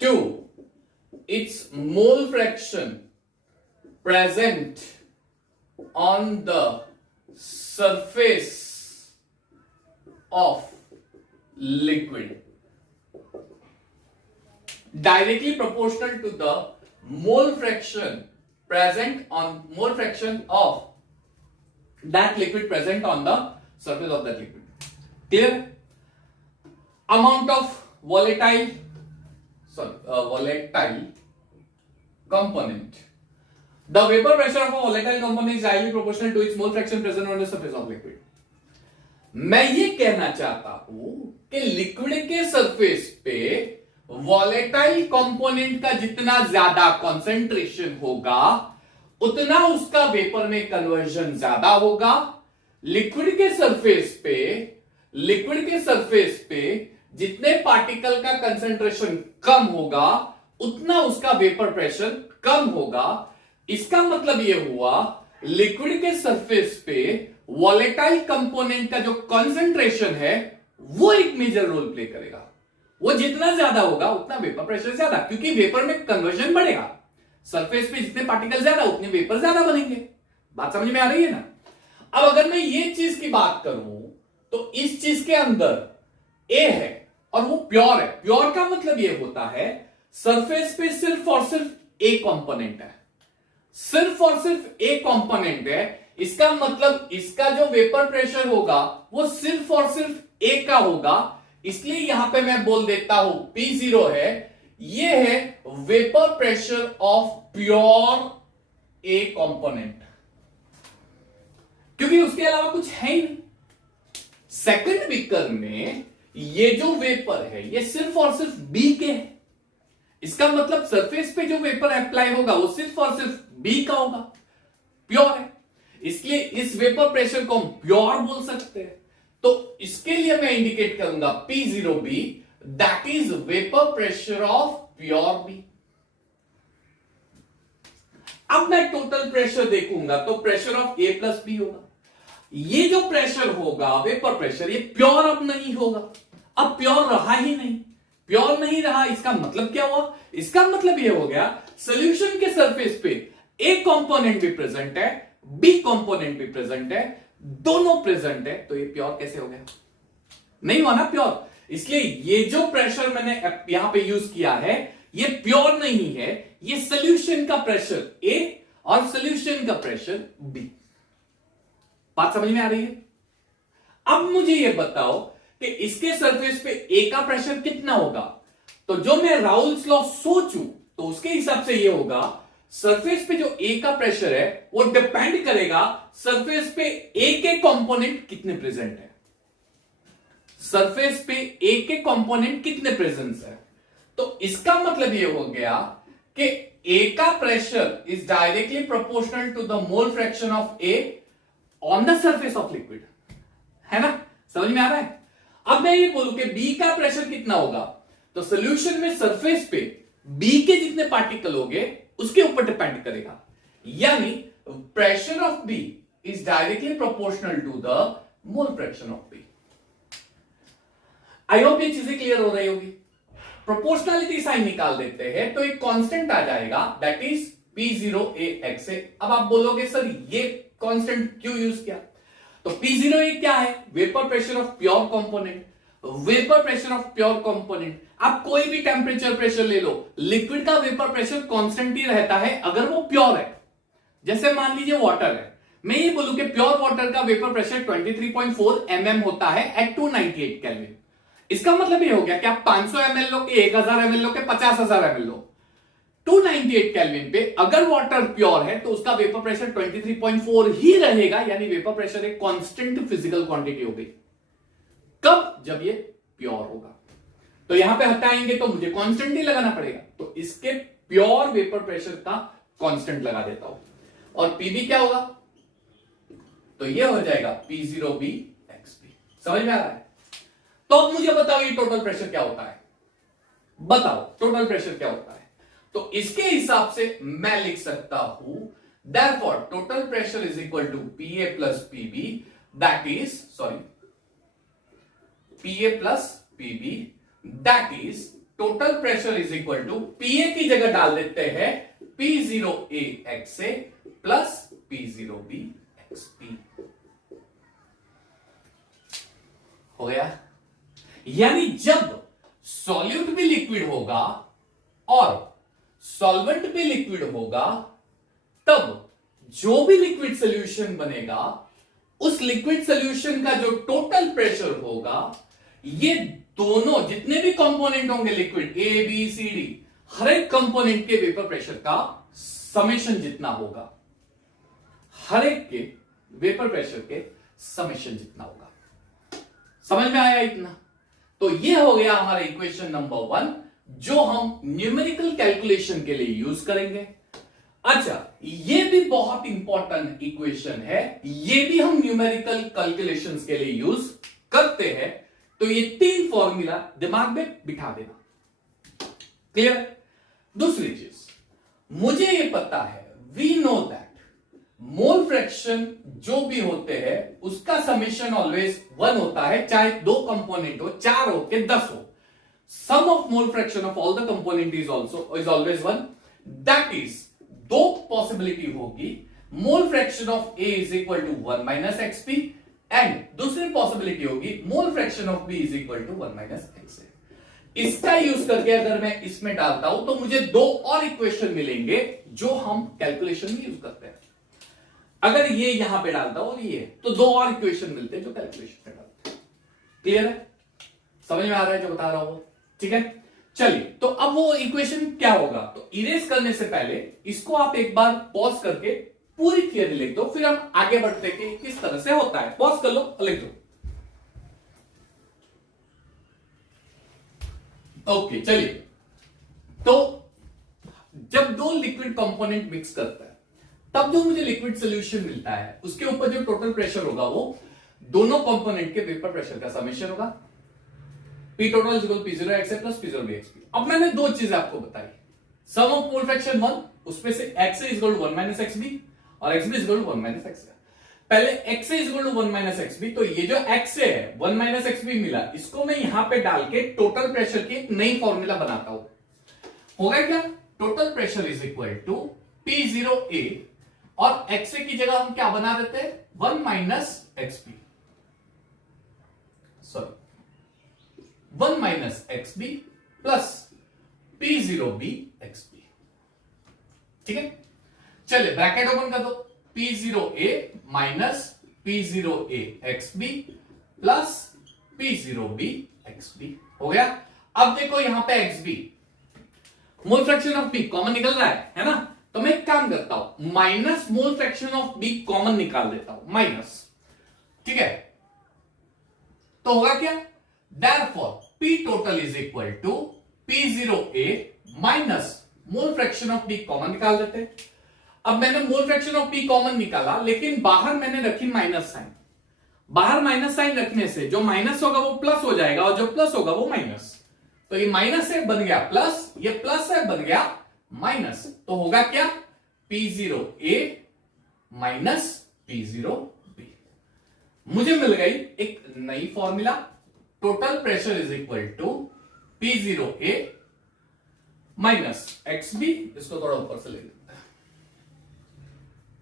to its mole fraction present on the surface of liquid. Directly proportional to the mole fraction of that liquid present on the surface of that liquid. Clear? Amount of volatile component. The vapor pressure of a volatile component is directly proportional to its mole fraction present on the surface of liquid. मैं ये कहना चाहता हूं कि liquid के surface पे volatile component का जितना ज्यादा कंसंट्रेशन होगा उतना उसका वेपर में कन्वर्जन ज्यादा होगा। लिक्विड के सरफेस पे जितने पार्टिकल का कंसंट्रेशन कम होगा उतना उसका वेपर प्रेशर कम होगा। इसका मतलब यह हुआ लिक्विड के सरफेस पे वॉलेटाइल कंपोनेंट का जो कंसंट्रेशन है वो एक मेजर रोल प्ले करेगा। वो जितना ज्यादा होगा उतना वेपर प्रेशर ज्यादा, क्योंकि वेपर में कन्वर्जन बढ़ेगा। सरफेस पे जितने पार्टिकल ज्यादा उतने वेपर ज्यादा बनेंगे। बात समझ में आ रही है ना? अब अगर मैं ये चीज की बात करूं तो इस चीज के अंदर ए है और वो प्योर है। प्योर का मतलब ये होता है सरफेस पे सिर्फ और सिर्फ ए कंपोनेंट है, सिर्फ और सिर्फ ए कंपोनेंट है। इसका मतलब इसका जो वेपर प्रेशर होगा वो सिर्फ और सिर्फ ए का होगा। इसलिए यहां पे मैं बोल देता हूं P0 है, ये है vapour pressure of pure A component, क्योंकि उसके अलावा कुछ है ही नहीं। सेकंड बीकर में ये जो वेपर है ये सिर्फ और सिर्फ बी के है। इसका मतलब सरफेस पे जो वेपर अप्लाई होगा वो सिर्फ और सिर्फ बी का होगा, प्योर है। इसलिए इस वेपर प्रेशर को हम प्योर बोल सकते हैं। तो इसके लिए मैं इंडिकेट करूंगा P0B, that is vapour pressure of pure B. अब मैं टोटल प्रेशर देखूंगा तो pressure of A plus B होगा। ये जो प्रेशर होगा वेपर प्रेशर, ये प्योर अब नहीं होगा, अब प्योर रहा ही नहीं। प्योर नहीं रहा, इसका मतलब क्या हुआ? इसका मतलब ये हो गया सॉल्यूशन के सरफेस पे ए कंपोनेंट भी प्रेजेंट है, बी कंपोनेंट भी प्रेजेंट है, दोनों प्रेजेंट है। तो ये प्योर कैसे हो गया? नहीं हुआ ना प्योर। इसलिए ये जो प्रेशर मैंने यहां पे यूज किया है ये प्योर नहीं है, ये सॉल्यूशन का प्रेशर ए और सॉल्यूशन का प्रेशर बी। बात समझ में आ रही है? अब मुझे ये बताओ कि इसके सरफेस पे ए का प्रेशर कितना होगा। तो जो मैं राउल्स लॉ सोचूं तो उसके हिसाब से ये होगा, सरफेस पे जो ए का प्रेशर है वो डिपेंड करेगा सरफेस पे ए के कंपोनेंट कितने प्रेजेंट है। सरफेस पे ए के कंपोनेंट कितने प्रेजेंस है, तो इसका मतलब ये हो गया कि ए का pressure is directly proportional to the mole fraction of A on the surface of liquid, है ना? समझ में आ रहा है? अब मैं ये बोलूं कि बी का प्रेशर कितना होगा, तो सोल्यूशन में सरफेस पे बी के जितने पार्टिकल होंगे उसके ऊपर डिपेंड करेगा, यानी pressure of B is directly proportional to the mole fraction of B. I hope ये चीजें क्लियर हो रही होगी। प्रोपोर्शनलिटी साइन निकाल देते हैं तो एक कांस्टेंट आ जाएगा, दैट इज P0A अब आप बोलोगे सर ये कांस्टेंट क्यों यूज किया, तो P0A क्या है? Vapour pressure of pure component. Vapour pressure of pure component, आप कोई भी टेम्परेचर प्रेशर ले लो, लिक्विड का वेपर प्रेशर कांस्टेंट ही रहता है अगर वो प्योर है। जैसे मान लीजिए वाटर है, मैं ये बोलूं कि प्योर वाटर का वेपर प्रेशर 23.4 mm होता है एट 298 केल्विन। इसका मतलब ये हो गया कि आप 500 ml लो कि 1000 ml लो कि 50,000 ml लो, 298 केल्विन पे अगर वाटर प्योर है तो उसका वेपर प्रेशर 23.4 ही रहेगा, यानी वेपर प्रेशर एक कांस्टेंट फिजिकल क्वांटिटी हो गई। कब? जब ये प्योर होगा। तो यहां पे हटाएंगे तो मुझे कांस्टेंट ही लगाना पड़ेगा, तो इसके प्योर वेपर प्रेशर का कांस्टेंट लगा देता हूं, और पीबी क्या होगा, तो ये हो जाएगा P0B XP। समझ में आ रहा है? तो अब मुझे बताओ ये टोटल प्रेशर क्या होता है, बताओ टोटल प्रेशर क्या होता है। तो इसके हिसाब से मैं लिख सकता हूं therefore total pressure is equal to PA plus PB, that is PA plus PB, that is total pressure is equal to PA की जगह डाल देते हैं P0A XA plus P0B XP। हो गया? यानी जब सॉल्यूट भी लिक्विड होगा और सॉल्वेंट भी लिक्विड होगा, तब जो भी लिक्विड सॉल्यूशन बनेगा उस लिक्विड सॉल्यूशन का जो टोटल प्रेशर होगा, ये दोनों जितने भी कंपोनेंट होंगे liquid A B C D, हर एक कंपोनेंट के वेपर प्रेशर का समेशन जितना होगा, हर एक के वेपर प्रेशर के समेशन जितना होगा। समझ में आया इतना? तो ये हो गया हमारा इक्वेशन नंबर 1, जो हम न्यूमेरिकल कैलकुलेशन के लिए यूज करेंगे। अच्छा, ये भी बहुत इंपॉर्टेंट इक्वेशन है, ये भी हम न्यूमेरिकल कैलकुलेशंस के लिए यूज करते हैं, तो ये 3 फॉर्मूला दिमाग में बिठा देना। क्लियर? दूसरी चीज, मुझे ये पता है, we know that mole fraction जो भी होते हैं उसका समेशन ऑलवेज 1 होता है, चाहे 2 कंपोनेंट हो, 4 हो के 10 हो। Sum of mole fraction of all the component is always 1, that is 2 possibility होगी, mole fraction of A is equal to 1 minus x b, and दूसरी पॉसिबिलिटी होगी mole fraction of B is equal to 1 minus x a. इसका use करके अगर मैं इसमें डालता हूं तो मुझे 2 और इक्वेशन मिलेंगे जो हम कैलकुलेशन में यूज करते हैं। अगर ये यहां पे डालता हूं और ये, तो 2 और इक्वेशन मिलते हैं जो कैलकुलेशन में डालते हैं। क्लियर है? समझ में आ रहा है जो बता रहा हूं? ठीक है, चलिए। तो अब वो इक्वेशन क्या होगा, तो इरेज करने से पहले इसको आप एक बार पॉज करके पूरी थियरी लिख दो, फिर हम आगे बढ़ते हैं कि किस तरह से होता है। पॉज कर लो और लिख दो। ओके, चलिए। तो जब 2 लिक्विड कंपोनेंट मिक्स करता है तब जो मुझे लिक्विड सॉल्यूशन मिलता है उसके ऊपर जो टोटल प्रेशर होगा वो दोनों कंपोनेंट के वेपर प्रेशर का समेशन होगा, P total is equal to P0 XA plus P0 BXP। अब मैंने 2 चीजें आपको बताई, सम ऑफ मोल फ्रैक्शन 1, उसमें से XA is equal to 1 minus XB और XB is equal to 1 minus XA। पहले XA is equal to 1 minus XB, तो ये जो XA है 1 minus XB मिला, इसको मैं यहां पे डाल के टोटल प्रेशर की एक नई फॉर्मूला बनाता हूं। होगा क्या? Total pressure is equal to P0A और XA की जगह हम क्या बना देते हैं, 1 minus XB, sorry 1 minus XB plus P0B XB। ठीक है, चलिए ब्रैकेट ओपन कर दो, P0A minus P0A XB plus P0B XB हो गया। अब देखो यहां पे XB mole fraction of B common निकल रहा है ना, तो मैं एक काम करता हूं, minus mole fraction of B common निकाल देता हूं, माइनस, ठीक है। तो होगा क्या, therefore P total is equal to P0A minus mole fraction of B common निकाल देते हैं। अब मैंने mole fraction of P common निकाला, लेकिन बाहर मैंने रखी माइनस साइन। बाहर माइनस साइन रखने से जो माइनस होगा वो प्लस हो जाएगा और जो प्लस होगा वो माइनस। तो ये माइनस है बन गया प्लस, ये प्लस है बन गया माइनस। तो होगा क्या, P0A माइनस P0B। मुझे मिल गई एक नई formula, total pressure is equal to P0A minus XB। इसको थोड़ा ऊपर से ले लेते हैं,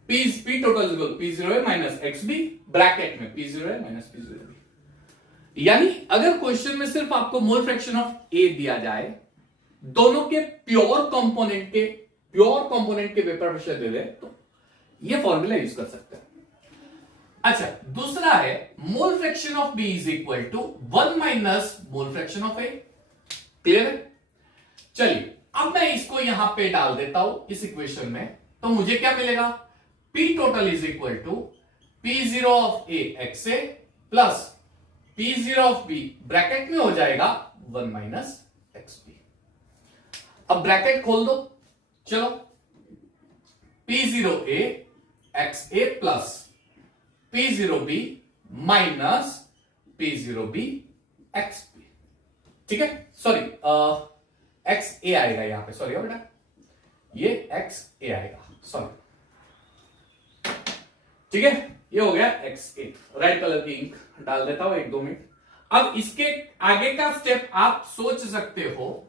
P total is equal P0A minus XB bracket में P0A माइनस P0B। यानी अगर क्वेश्चन में सिर्फ आपको मोल फ्रैक्शन ऑफ ए दिया जाए, दोनों के प्योर कंपोनेंट के वेपर प्रेशर दे दे, तो ये फॉर्मूला यूज कर सकते हैं। अच्छा, दूसरा है mole fraction of B is equal to 1 minus mole fraction of A. Clear है? चलिए अब मैं इसको यहां पे डाल देता हूं इस इक्वेशन में, तो मुझे क्या मिलेगा, P total is equal to P0 of A X A plus P0 of B bracket में हो जाएगा 1 माइनस XB। अब ब्रैकेट खोल दो, चलो, P0A XA plus P0B minus P0B XB। ठीक है, सॉरी XA आएगा यहां पे, सॉरी बेटा, ये XA आएगा, सॉरी, ठीक है, ये हो गया XA। रेड कलर की इंक डाल देता हूं 1-2 मिनट। अब इसके आगे का स्टेप आप सोच सकते हो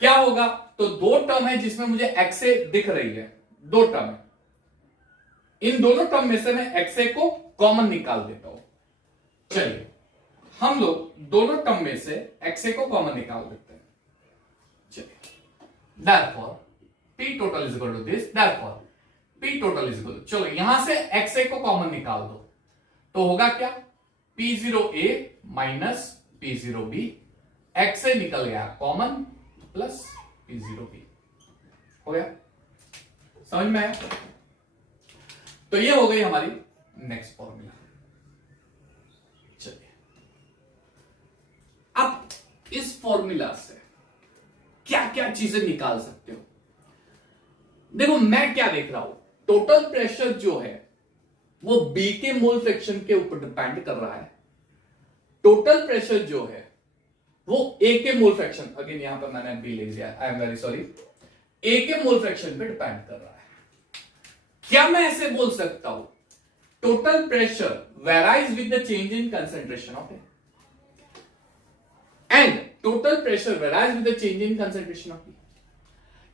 क्या होगा, तो दो टर्म है जिसमें मुझे XA दिख रही है, दो टर्म है, इन दोनों टर्म में से मैं XA को कॉमन निकाल देता हूं। चलिए हम लोग दोनों टर्म में से XA को कॉमन निकाल देते हैं। चलिए, therefore P total is equal to this, therefore P total is equal to, चलो यहां से XA को कॉमन निकाल दो, तो होगा क्या, P0A माइनस P0B, XA निकल गया कॉमन प्लस P0B, हो गया, समझ में आया? तो ये हो गई हमारी नेक्स्ट फॉर्मूला। चलिए अब इस फॉर्मूला से क्या क्या चीजें निकाल सकते हो। देखो मैं क्या देख रहा हूं, टोटल प्रेशर जो है वो B के मोल फ्रैक्शन के ऊपर डिपेंड कर रहा है, टोटल प्रेशर जो है वो A के मोल फ्रैक्शन, अगेन यहां पर मैंने B ले लिया, I am very sorry, A के मोल फ्रैक्शन पे डिपेंड कर रहा है। क्या मैं ऐसे बोल सकता हूं, total pressure varies with the change in concentration of A, and total pressure varies with the change in concentration of B.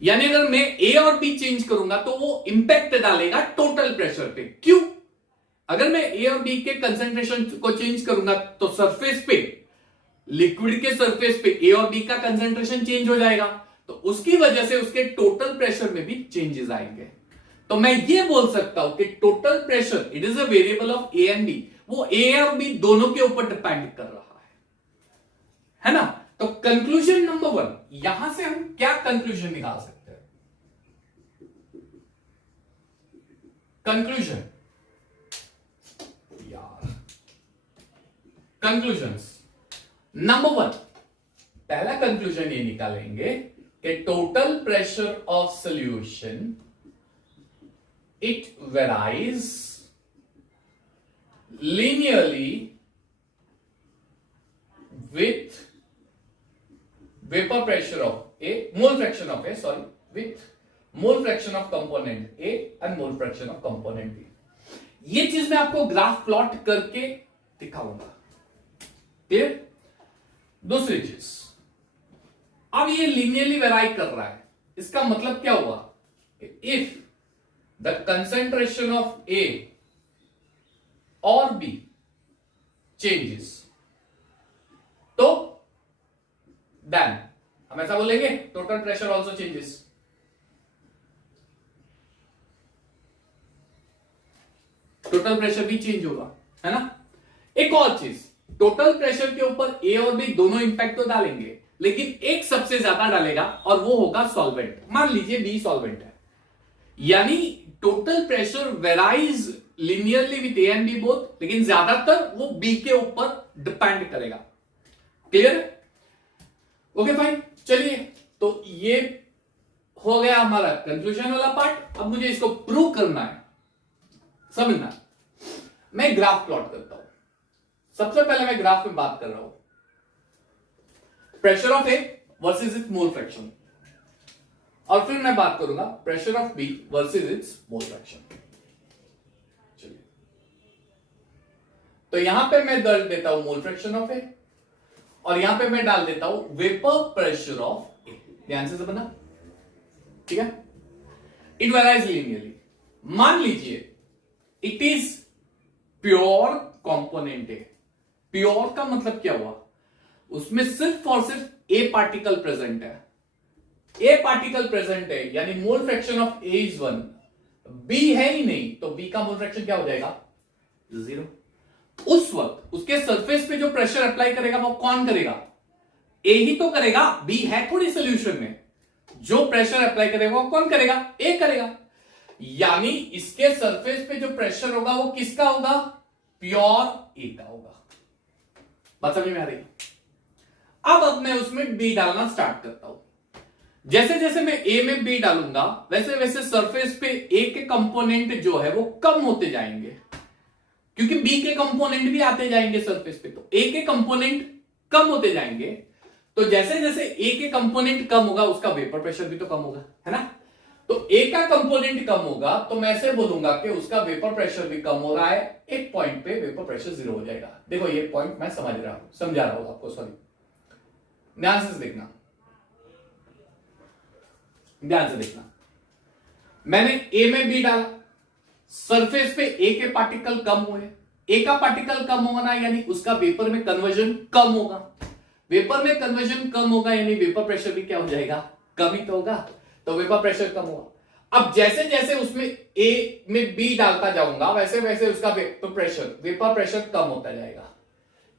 यानी अगर मैं ए और बी चेंज करूंगा तो वो इंपैक्ट डालेगा टोटल प्रेशर पे। क्यों? अगर मैं ए और बी के कंसेंट्रेशन को चेंज करूंगा तो सरफेस पे, लिक्विड के सरफेस पे ए और बी का कंसेंट्रेशन चेंज हो जाएगा, तो उसकी वजह से उसके टोटल प्रेशर में भी चेंजेस आएंगे। तो मैं ये बोल सकता हूं कि total pressure it is a variable of A and B, वो ए और बी दोनों के ऊपर डिपेंड कर रहा है ना। तो कंक्लूजन नंबर 1, यहां से हम क्या कंक्लूजन निकाल सकते हैं? कंक्लूजन यार, कंक्लूजन्स नंबर 1, पहला कंक्लूजन ये निकालेंगे कि total pressure of solution it varies linearly with vapor pressure of A, mole fraction of A, sorry, with mole fraction of component A and mole fraction of component B। ये चीज मैं आपको graph plot करके दिखाऊंगा, clear? दूसरी चीज, अब ये लीनियरली वेराई कर रहा है, इसका मतलब क्या हुआ, if the concentration of A or B changes, तो then हम ऐसा बोलेंगे total pressure also changes। Total pressure भी चेंज होगा, है ना। एक और चीज, टोटल प्रेशर के ऊपर ए और बी दोनों इंपैक्ट तो डालेंगे, लेकिन एक सबसे ज्यादा डालेगा और वो होगा सॉल्वेंट। मान लीजिए बी सॉल्वेंट है, यानी total pressure varies linearly with A and B both, लेकिन ज्यादातर वो बी के ऊपर डिपेंड करेगा। क्लियर? Okay fine. चलिए, तो ये हो गया हमारा कंक्लूजन वाला पार्ट। अब मुझे इसको प्रूव करना है, समझना। मैं ग्राफ प्लॉट करता हूं। सबसे पहले मैं ग्राफ में बात कर रहा हूं pressure of A versus its mole fraction, और फिर मैं बात करूंगा pressure of B versus its mole fraction. चलिए, तो यहां पे मैं दर्ज देता हूं मोल फ्रैक्शन ऑफ ए, और यहां पे मैं डाल देता हूं वेपर प्रेशर ऑफ ए। ध्यान से समझना, ठीक है। It varies linearly. मान लीजिए इट इज प्योर कंपोनेंट है। प्योर का मतलब क्या हुआ, उसमें सिर्फ और सिर्फ ए पार्टिकल प्रेजेंट है। ए पार्टिकल प्रेजेंट है, यानी mole fraction of A is 1, B है ही नहीं, तो बी का मोल फ्रैक्शन क्या हो जाएगा, 0। उस वक्त उसके सरफेस पे जो प्रेशर अप्लाई करेगा वो कौन करेगा, ए ही तो करेगा, बी है थोड़ी सोल्यूशन में। जो प्रेशर अप्लाई करेगा वो कौन करेगा, ए करेगा। यानी इसके सरफेस पे जो प्रेशर होगा वो किसका होगा, प्योर ए का होगा। बात समझ में आ रही है? अब मैं उसमें बी डालना स्टार्ट करता हूं। जैसे जैसे मैं ए में बी डालूंगा वैसे वैसे सरफेस पे ए के कंपोनेंट जो है वो कम होते जाएंगे, क्योंकि बी के कंपोनेंट भी आते जाएंगे सरफेस पे, तो ए के कंपोनेंट कम होते जाएंगे। तो जैसे जैसे ए के कंपोनेंट कम होगा उसका वेपर प्रेशर भी तो कम होगा, है ना। तो ए का कंपोनेंट कम होगा तो मैं ऐसे बोलूंगा कि उसका वेपर प्रेशर भी कम हो रहा है। एक पॉइंट पे वेपर प्रेशर 0 हो जाएगा। देखो ये पॉइंट मैं समझा रहा हूं आपको, सॉरी, ध्यान से देखना, ध्यान से देखना। मैंने ए में बी डाला, सरफेस पे ए के पार्टिकल कम हुए। ए का पार्टिकल कम होना यानी उसका वेपर में कन्वर्जन कम होगा। वेपर में कन्वर्जन कम होगा यानी वेपर प्रेशर भी क्या हो जाएगा, कम ही तो होगा। तो वेपर प्रेशर कम होगा। अब जैसे जैसे उसमें ए में बी डालता जाऊंगा वैसे वैसे उसका वेपर प्रेशर कम होता जाएगा।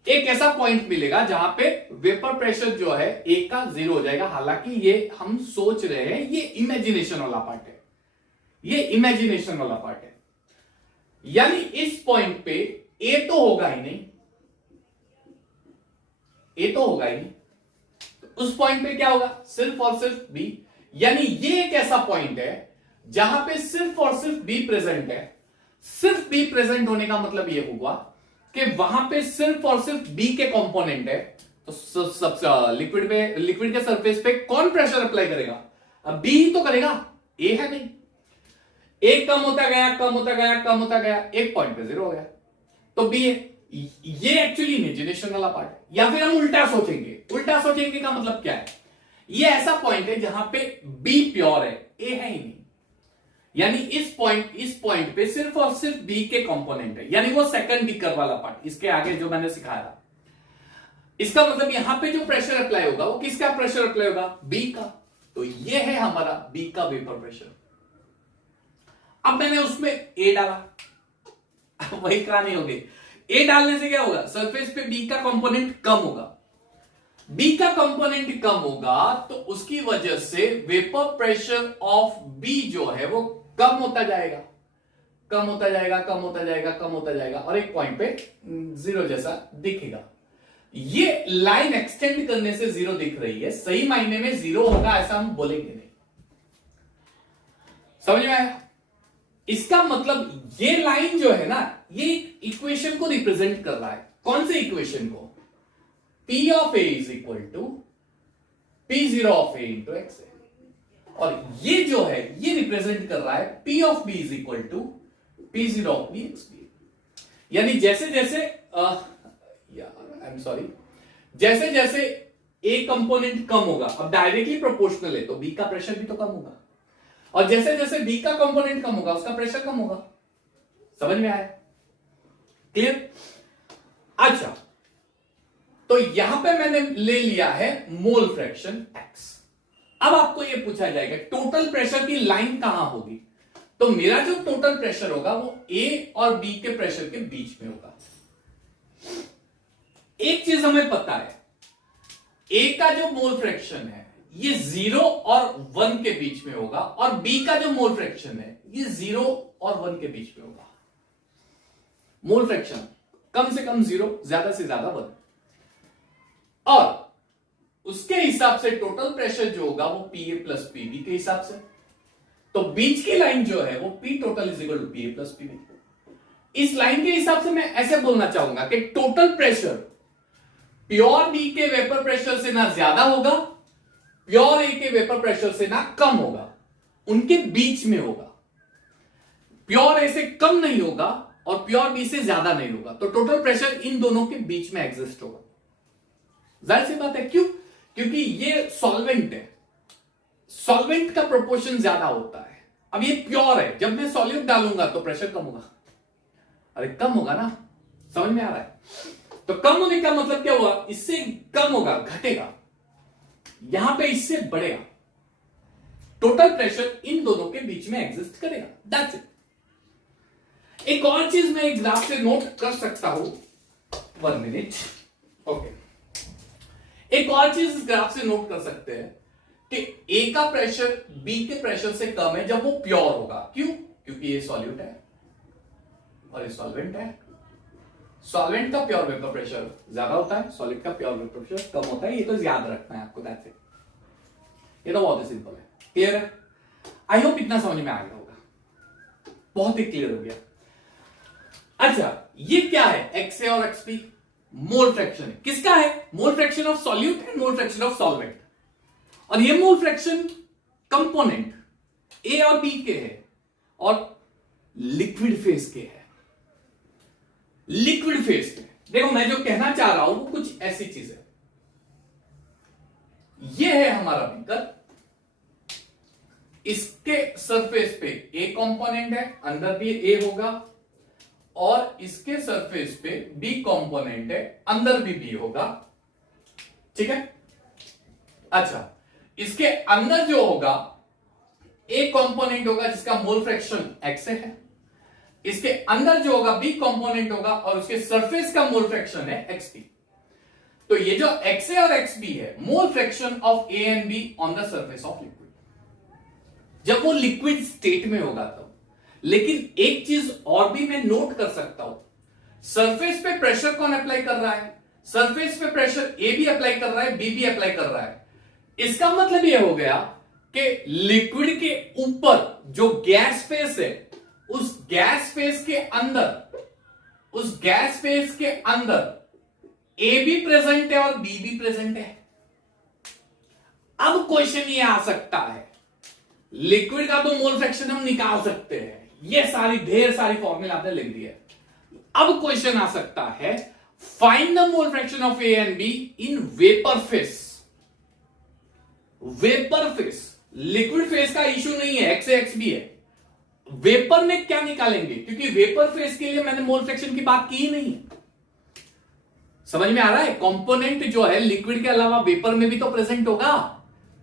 एक ऐसा पॉइंट मिलेगा जहां पे वेपर प्रेशर जो है ए का 0 हो जाएगा। हालांकि ये हम सोच रहे हैं, ये इमेजिनेशन वाला पार्ट है, ये इमेजिनेशन वाला पार्ट है। यानी इस पॉइंट पे ए तो होगा ही नहीं, ए तो होगा ही नहीं, तो उस पॉइंट पे क्या होगा, सिर्फ और सिर्फ बी। यानी ये एक ऐसा पॉइंट है जहां पे सिर्फ और सिर्फ बी प्रेजेंट है। सिर्फ बी प्रेजेंट होने का मतलब ये हुआ कि वहां पे सिर्फ और सिर्फ बी के कंपोनेंट है। तो लिक्विड के सरफेस पे कौन प्रेशर अप्लाई करेगा, अब बी ही तो करेगा, ए है नहीं। ए कम होता गया, कम होता गया, कम होता गया, एक पॉइंट पे 0 हो गया, तो बी है। ये एक्चुअली इमेजिनेशन वाला पार्ट है। या फिर हम उल्टा सोचेंगे। उल्टा सोचेंगे का मतलब क्या है, ये ऐसा पॉइंट है जहां पे बी प्योर है, ए है ही नहीं। यानी इस पॉइंट पे सिर्फ और सिर्फ बी के कंपोनेंट है, यानी वो सेकंड बीकर वाला पार्ट, इसके आगे जो मैंने सिखाया। इसका मतलब यहां पे जो प्रेशर अप्लाई होगा वो किसका प्रेशर अप्लाई होगा, बी का। तो ये है हमारा बी का वेपर प्रेशर। अब मैंने उसमें ए डाला, वही कहानी हो गई। ए डालने से क्या होगा, सरफेस पे बी का कंपोनेंट कम होगा। बी का कंपोनेंट कम होगा तो उसकी वजह से वेपर प्रेशर ऑफ बी जो है वो कम होता जाएगा, कम होता जाएगा, कम होता जाएगा, कम होता जाएगा, और एक पॉइंट पे 0 जैसा दिखेगा। ये लाइन एक्सटेंड करने से 0 दिख रही है, सही मायने में 0 होगा ऐसा हम बोलेंगे नहीं। समझ में आया? इसका मतलब ये लाइन जो है ना, ये इक्वेशन को रिप्रेजेंट कर रहा है। कौन से इक्वेशन को, P of A is equal to P0 of A into X है। और ये जो है ये रिप्रेजेंट कर रहा है P of B is equal to P0 of B XB। यानी जैसे जैसे जैसे जैसे A कंपोनेंट कम होगा, अब डायरेक्टली प्रोपोर्शनल है तो B का प्रेशर भी तो कम होगा, और जैसे जैसे B का कंपोनेंट कम होगा उसका प्रेशर कम होगा। समझ में आया? क्लियर? अच्छा, तो यहां पे मैंने ले लिया है मोल फ्रैक्शन x। अब आपको यह पूछा जाएगा टोटल प्रेशर की लाइन कहां होगी, तो मेरा जो टोटल प्रेशर होगा वो ए और बी के प्रेशर के बीच में होगा। एक चीज हमें पता है, ए का जो मोल फ्रैक्शन है ये 0 और 1 के बीच में होगा, और बी का जो मोल फ्रैक्शन है ये 0 और 1 के बीच में होगा। मोल फ्रैक्शन कम से कम 0, ज्यादा से ज्यादा 1, और उसके हिसाब से टोटल प्रेशर जो होगा वो पी ए प्लस पीबी के हिसाब से। तो बीच की लाइन जो है वो P total is equal to P A plus PB. इस लाइन के हिसाब से मैं ऐसे बोलना चाहूंगा कि टोटल प्रेशर प्योर बी के वेपर प्रेशर से ना ज्यादा होगा, प्योर ए के वेपर प्रेशर से ना कम होगा, उनके बीच में होगा। प्योर ए से कम नहीं होगा और प्योर बी से ज्यादा नहीं होगा। तो टोटल प्रेशर इन दोनों के बीच में एग्जिस्ट होगा। जाहिर सी बात है, क्यों? क्योंकि ये सॉल्वेंट है, सॉल्वेंट का प्रोपोर्शन ज्यादा होता है। अब ये प्योर है, जब मैं सॉल्यूट डालूंगा तो प्रेशर कम होगा। अरे कम होगा ना, समझ में आ रहा है? तो कम होने का मतलब क्या हुआ? इससे कम होगा, घटेगा, यहां पे इससे बढ़ेगा। टोटल प्रेशर इन दोनों के बीच में एग्जिस्ट करेगा, दैट्स इट। एक और चीज मैं एक ग्राफ से नोट कर सकता हूं, 1 मिनट, ओके। एक और चीज इस ग्राफ से नोट कर सकते हैं कि ए का प्रेशर बी के प्रेशर से कम है जब वो प्योर होगा। क्यों? क्योंकि ये सॉल्यूट है और ये सॉल्वेंट है। सॉल्वेंट का प्योर वेपर प्रेशर ज्यादा होता है, सॉलिड का प्योर वेपर प्रेशर कम होता है। ये तो याद रखना है आपको, दैट्स इट। ये तो बहुत ही सिंपल है, क्लियर है? आई होप इतना समझ में आ गया होगा, बहुत ही क्लियर हो गया। अच्छा, ये क्या है? एक्स ए और एक्स बी मोल फ्रैक्शन है। किसका है? Mole fraction of solute and mole fraction of solvent. और ये मोल फ्रैक्शन कंपोनेंट ए और बी के है और लिक्विड फेज के है। लिक्विड फेज के, देखो मैं जो कहना चाह रहा हूं वो कुछ ऐसी चीज है। ये है हमारा बीकर, इसके सरफेस पे ए कंपोनेंट है, अंदर भी ए होगा, और इसके सरफेस पे बी कंपोनेंट है, अंदर भी बी होगा, ठीक है? अच्छा, इसके अंदर जो होगा ए कंपोनेंट होगा जिसका मोल फ्रैक्शन एक्स है, इसके अंदर जो होगा बी कंपोनेंट होगा और उसके सरफेस का मोल फ्रैक्शन है एक्स बी। तो ये जो एक्स ए और एक्स बी है, mole fraction of A and be on the surface of liquid, जब वो लिक्विड स्टेट में होगा तब। लेकिन एक चीज और भी मैं नोट कर सकता हूं, सरफेस पे प्रेशर कौन अप्लाई कर रहा है? सरफेस पे प्रेशर ए भी अप्लाई कर रहा है, बी भी अप्लाई कर रहा है। इसका मतलब यह हो गया कि लिक्विड के ऊपर जो गैस फेस है, उस गैस फेस के अंदर, उस गैस फेस के अंदर ए भी प्रेजेंट है और बी भी प्रेजेंट है। अब क्वेश्चन ये आ सकता है, लिक्विड का तो मोल फ्रैक्शन हम निकाल सकते हैं, ये सारी ढेर सारी फॉर्मूला आपने लिख दी है। अब क्वेश्चन आ सकता है, find the mole fraction of A and be in vapour face. Vapour face, liquid phase का इशू नहीं है, एक्स ए एक्स बी है। वेपर में क्या निकालेंगे? क्योंकि वेपर फेस के लिए मैंने मोल फ्रैक्शन की बात की ही नहीं है। समझ में आ रहा है? कंपोनेंट जो है लिक्विड के अलावा वेपर में भी तो प्रेजेंट होगा,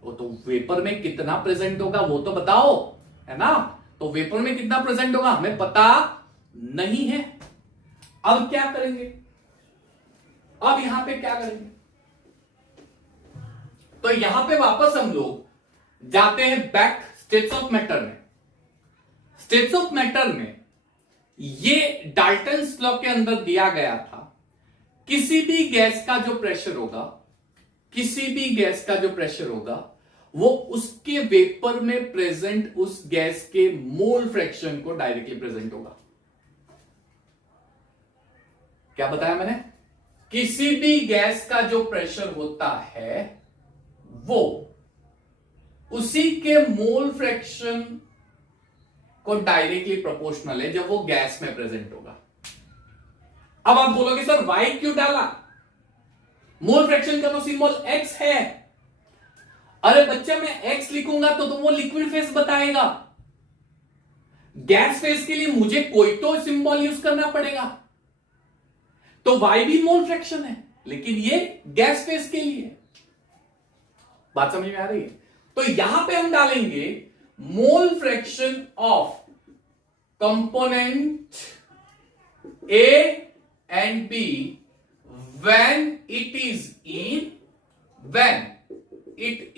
वो तो वेपर में कितना प्रेजेंट होगा वो तो बताओ, है ना? तो वेपर में कितना प्रेजेंट होगा हमें पता नहीं है। अब क्या करेंगे? अब यहां पे क्या करेंगे? तो यहां पे वापस हम लोग जाते हैं बैक स्टेट्स ऑफ मैटर में। स्टेट्स ऑफ मैटर में ये डाल्टन्स लॉ के अंदर दिया गया था, किसी भी गैस का जो प्रेशर होगा, किसी भी गैस का जो प्रेशर होगा वो उसके वेपर में प्रेजेंट उस गैस के मोल फ्रैक्शन को डायरेक्टली प्रेजेंट होगा। क्या बताया मैंने? किसी भी गैस का जो प्रेशर होता है वो उसी के मोल फ्रैक्शन को डायरेक्टली प्रोपोर्शनल है जब वो गैस में प्रेजेंट होगा। अब आप बोलोगे सर वाई क्यों डाला? मोल फ्रैक्शन का तो सिंबल एक्स है। अरे बच्चा मैं एक्स लिखूंगा तो वो लिक्विड फेस बताएगा, गैस फेस के लिए मुझे कोई तो सिंबल यूज करना पड़ेगा। तो वाई भी मोल फ्रैक्शन है लेकिन ये गैस फेस के लिए। बात समझ में आ रही है? तो यहां पे हम डालेंगे मोल fraction of component A and B when it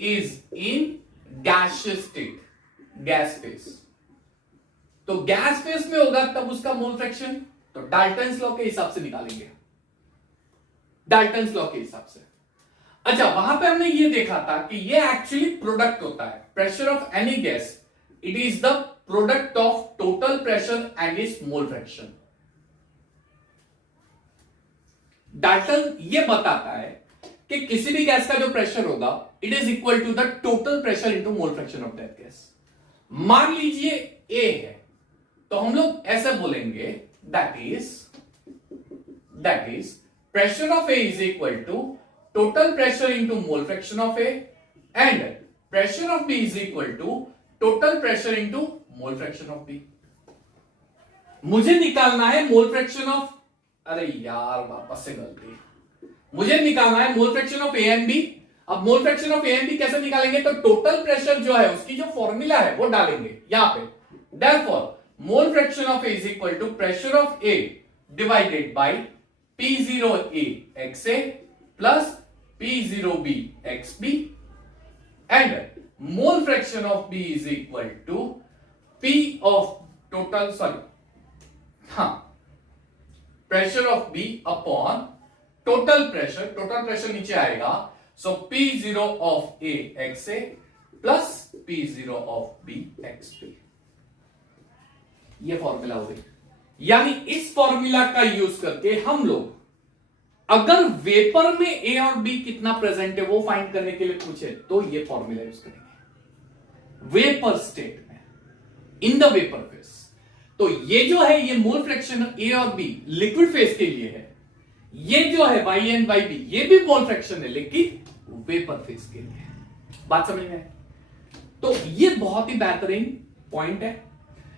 is in gaseous state, gas face. तो गैस फेस में होगा तब उसका मोल फ्रैक्शन तो डाल्टन्स लॉ के हिसाब से निकालेंगे, डाल्टन्स लॉ के हिसाब से। अच्छा, वहां पे हमने ये देखा था कि ये एक्चुअली प्रोडक्ट होता है, pressure of any gas, it is the product of total pressure and it's mole fraction. Dalton ये बताता है कि किसी भी गैस का जो प्रेशर होगा it is equal to the total pressure into mole fraction of that gas. मान लीजिए ए है तो हम लोग ऐसे बोलेंगे that is pressure of A is equal to total pressure into mole fraction of A and pressure of B is equal to total pressure into mole fraction of B. मुझे निकालना है मोल फ्रैक्शन ऑफ, अरे यार वापस से गलती, मुझे निकालना है mole fraction of A and B. अब mole fraction of A and B कैसे निकालेंगे, तो टोटल प्रेशर जो है उसकी जो फॉर्मूला है वो डालेंगे यहां पे। Therefore mole fraction of A is equal to pressure of A divided by P0A XA plus P0B XB and mole fraction of B is equal to P of total pressure of B upon total pressure नीचे आएगा, so P0 of A XA plus P0 of B XB। ये formula हो गई। यानी इस formula का use करके हम लोग अगर वेपर में ए और बी कितना प्रेजेंट है वो फाइंड करने के लिए पूछे तो ये फॉर्मूला यूज करेंगे वेपर स्टेट में, इन द वेपर फेस। तो ये जो है ये मोल फ्रैक्शन ए और बी लिक्विड फेस के लिए है, ये जो है वाई एंड वाई बी ये भी मोल फ्रैक्शन है लेकिन वेपर फेस के लिए। बात समझ में? तो ये बहुत ही बेहतरीन पॉइंट है।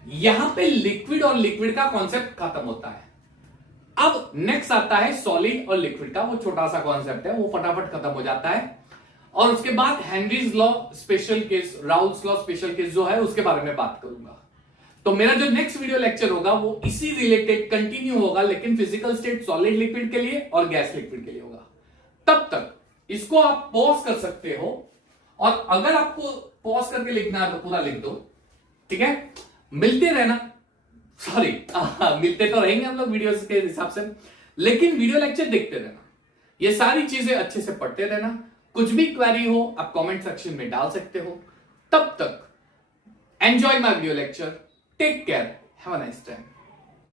यहां पे लिक्विड और लिक्विड का कॉन्सेप्ट खत्म होता है। अब नेक्स्ट आता है सॉलिड और लिक्विड का, वो छोटा सा कॉन्सेप्ट है, वो फटाफट खत्म हो जाता है। और उसके बाद Henry's law special case, Raoult's law special case जो है उसके बारे में बात करूंगा। तो मेरा जो नेक्स्ट वीडियो लेक्चर होगा वो इसी रिलेटेड कंटिन्यू होगा, लेकिन फिजिकल स्टेट सॉलिड लिक्विड के लिए और गैस लिक्विड के लिए होगा। तब तक इसको आप पॉज कर सकते हो, और अगर आपको पॉज करके लिखना है तो पूरा लिख दो, ठीक है? मिलते रहना, सॉरी मिलते तो रहेंगे हम लोग वीडियोस के हिसाब से, लेकिन वीडियो लेक्चर देखते रहना, ये सारी चीजें अच्छे से पढ़ते रहना। कुछ भी क्वेरी हो आप कमेंट सेक्शन में डाल सकते हो। तब तक enjoy my video lecture, take care, have a nice time.